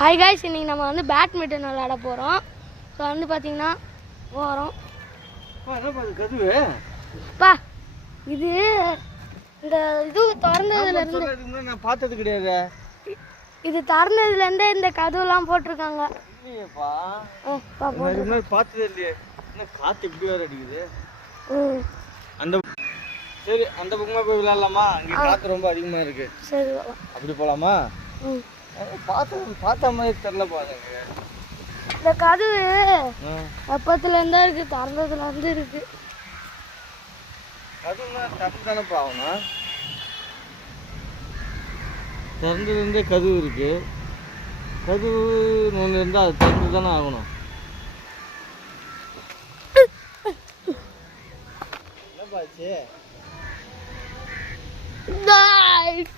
Hi guys, இன்றைக்கி நம்ம வந்து பேட்மிண்டன் விளையாட போகிறோம். ஸோ வந்து பார்த்தீங்கன்னா போகிறோம். பா இது இந்த இது திறந்ததுலேருந்து நான் பார்த்தது கிடையாது. இது திறந்ததுலேருந்தே இந்த கதவுலாம் போட்டிருக்காங்க. பார்த்ததே இல்லையே. காற்று இப்படி வேறு அடிக்குது. சரி, அந்த பக்கமாக போய் விளையாடலாமா? அங்கே காற்று ரொம்ப அதிகமாக இருக்கு. சரி, அப்படி போகலாமா? பார்த்த மாதிரி தெரியல பாருங்க. இந்த கதவு அப்பத்துலேருந்தா இருக்கு, திறந்ததுலேருந்து இருக்கு. கதவுனா திறந்து தானே ஆகணும். திறந்ததுலேருந்தே கதவு இருக்கு. கதவு ஒன்று இருந்தால் அது திறந்து தானே ஆகணும். என்னப்பாச்சு? Nice!